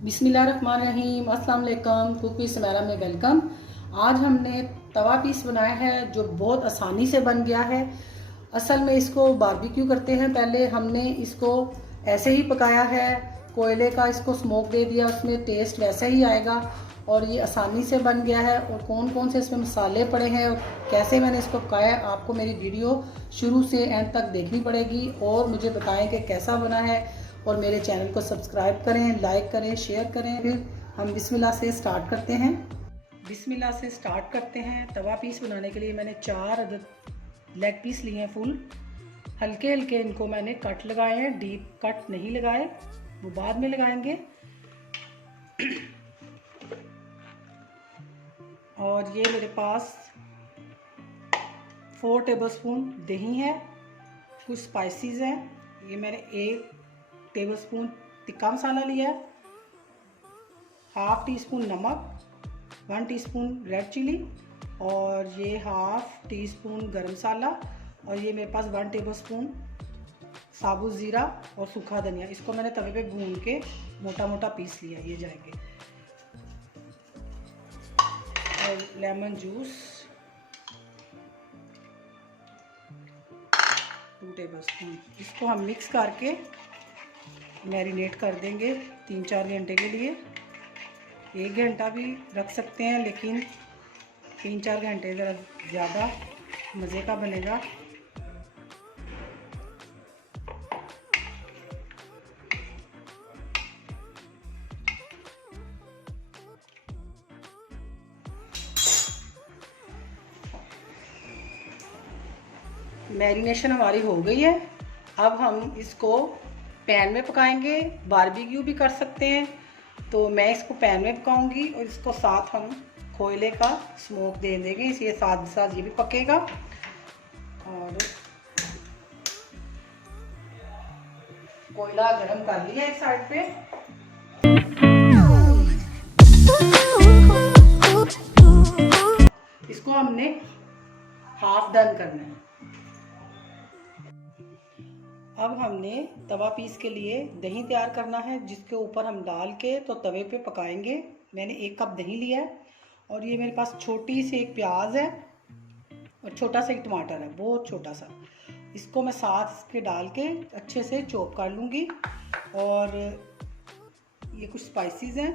बिस्मिल्लाहिर्रहमानिर्रहीम, अस्सलाम वालेकुम। कुक विद सुमैरा में वेलकम। आज हमने तवा पीस बनाया है जो बहुत आसानी से बन गया है। असल में इसको बारबेक्यू करते हैं। पहले हमने इसको ऐसे ही पकाया है, कोयले का इसको स्मोक दे दिया, उसमें टेस्ट वैसा ही आएगा और ये आसानी से बन गया है। और कौन कौन से इसमें मसाले पड़े हैं और कैसे मैंने इसको पकाया, आपको मेरी वीडियो शुरू से एंड तक देखनी पड़ेगी और मुझे बताएं कि कैसा बना है। और मेरे चैनल को सब्सक्राइब करें, लाइक करें, शेयर करें। फिर हम बिस्मिल्लाह से स्टार्ट करते हैं। बिस्मिल्लाह से स्टार्ट करते हैं। तवा पीस बनाने के लिए मैंने 4 अदद लेग पीस लिए हैं फुल। हल्के हल्के इनको मैंने कट लगाए हैं, डीप कट नहीं लगाए, वो बाद में लगाएंगे। और ये मेरे पास 4 टेबलस्पून दही है, कुछ स्पाइसेस हैं। ये मैंने 1 टेबलस्पून टिक्का मसाला लिया है, ½ टीस्पून नमक, 1 टीस्पून रेड चिली और ये ½ टीस्पून गरम मसाला और ये मेरे पास 1 टेबलस्पून साबुत ज़ीरा और सूखा धनिया। इसको मैंने तवे पे भून के मोटा मोटा पीस लिया। ये जाएंगे। और लेमन जूस 2 टेबलस्पून। इसको हम मिक्स करके मैरिनेट कर देंगे 3-4 घंटे के लिए। 1 घंटा भी रख सकते हैं, लेकिन 3-4 घंटे ज़रा ज़्यादा मज़े का बनेगा। मैरिनेशन हमारी हो गई है। अब हम इसको पैन में पकाएंगे। बारबेक्यू भी कर सकते हैं, तो मैं इसको पैन में पकाऊंगी और इसको साथ हम कोयले का स्मोक दे देंगे, इसलिए साथ साथ ये भी पकेगा। और कोयला गरम कर लिया एक साइड पे। इसको हमने हाफ डन करना है। अब हमने तवा पीस के लिए दही तैयार करना है, जिसके ऊपर हम डाल के तो तवे पे पकाएंगे। मैंने 1 कप दही लिया है और ये मेरे पास छोटी सी एक प्याज है और छोटा सा एक टमाटर है, बहुत छोटा सा। इसको मैं साथ के डाल के अच्छे से चॉप कर लूँगी। और ये कुछ स्पाइसेस हैं।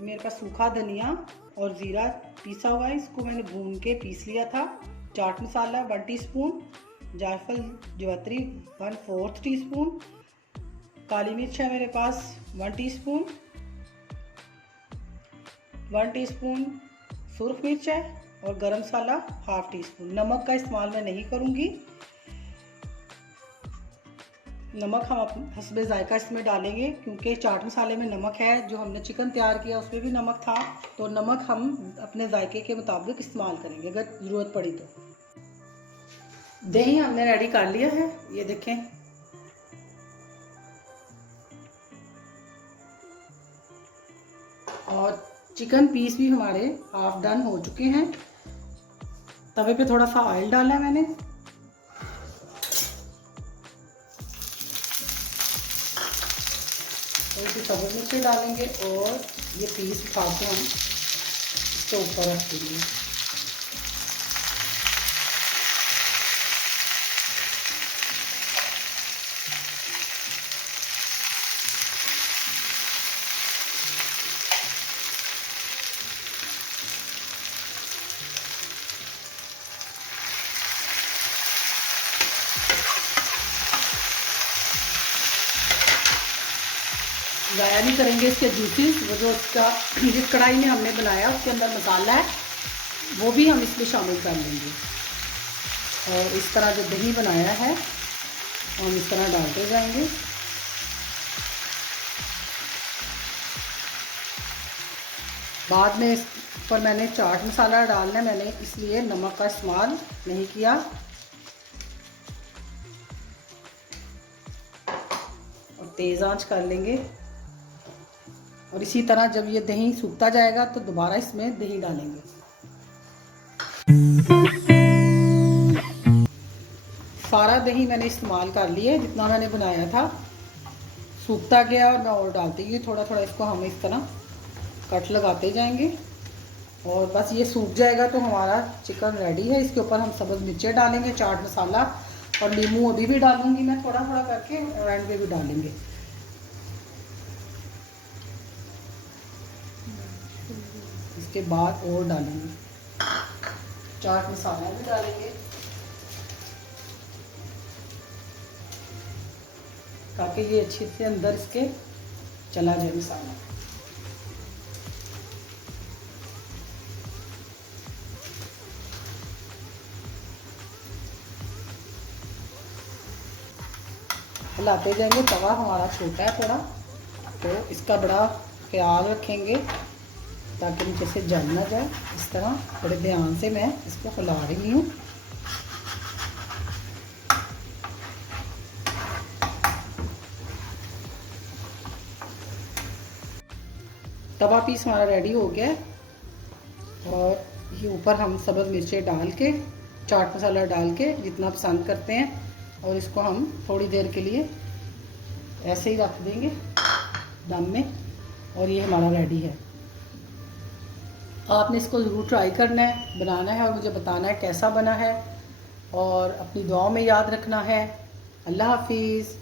मेरे पास सूखा धनिया और ज़ीरा पीसा हुआ है, इसको मैंने भून के पीस लिया था। चाट मसाला 1 टीस्पून, जायफल जवैत्री 1/4 टीस्पून, काली मिर्च है मेरे पास 1 टीस्पून, 1 टीस्पून सुर्ख मिर्च है और गरम मसाला ½ टीस्पून। नमक का इस्तेमाल मैं नहीं करूँगी। नमक हम हस्बे ज़ायका इसमें डालेंगे, क्योंकि चाट मसाले में नमक है। जो हमने चिकन तैयार किया उसमें भी नमक था, तो नमक हम अपने जायके के मुताबिक इस्तेमाल करेंगे अगर ज़रूरत पड़ी तो। दही हमने रेडी कर लिया है, ये देखें। और चिकन पीस भी हमारे हाफ डन हो चुके हैं। तवे पे थोड़ा सा ऑयल डाला है मैंने। थोड़ी सी सब्ज़ मिर्ची डालेंगे और ये पीस उठा के हम इसके ऊपर रख देंगे। ज़ाया नहीं करेंगे इसके जूसेस। वो जो उसका जिस कढ़ाई में हमने बनाया उसके अंदर मसाला है, वो भी हम इसमें शामिल कर लेंगे। और इस तरह जो दही बनाया है हम इस तरह डालते जाएंगे। बाद में इस पर मैंने चाट मसाला डालना है, मैंने इसलिए नमक का इस्तेमाल नहीं किया। और तेज़ आंच कर लेंगे। और इसी तरह जब ये दही सूखता जाएगा तो दोबारा इसमें दही डालेंगे। सारा दही मैंने इस्तेमाल कर लिया जितना मैंने बनाया था। सूखता गया और मैं और डालती गई थोड़ा थोड़ा। इसको हम इस तरह कट लगाते जाएंगे और बस ये सूख जाएगा तो हमारा चिकन रेडी है। इसके ऊपर हम सब्ज़ मिर्चें डालेंगे, चाट मसाला और नींबू अभी भी डालूंगी मैं थोड़ा थोड़ा करके, और एंड में भी डालेंगे। इसके बाद और डालेंगे चाट मसाला भी डालेंगे ताकि ये अच्छे से अंदर इसके चला जाए मसाला। हिलाते जाएंगे। तवा हमारा छोटा है थोड़ा, तो इसका बड़ा ख्याल रखेंगे ताकि नीचे से जल ना जाए। इस तरह बड़े ध्यान से मैं इसको हिला रही हूँ। तवा पीस हमारा रेडी हो गया है और ये ऊपर हम सब्ज़ मिर्चें डाल के, चाट मसाला डाल के जितना पसंद करते हैं, और इसको हम थोड़ी देर के लिए ऐसे ही रख देंगे दम में और ये हमारा रेडी है। आपने इसको ज़रूर ट्राई करना है, बनाना है और मुझे बताना है कैसा बना है, और अपनी दुआओं में याद रखना है। अल्लाह हाफिज़।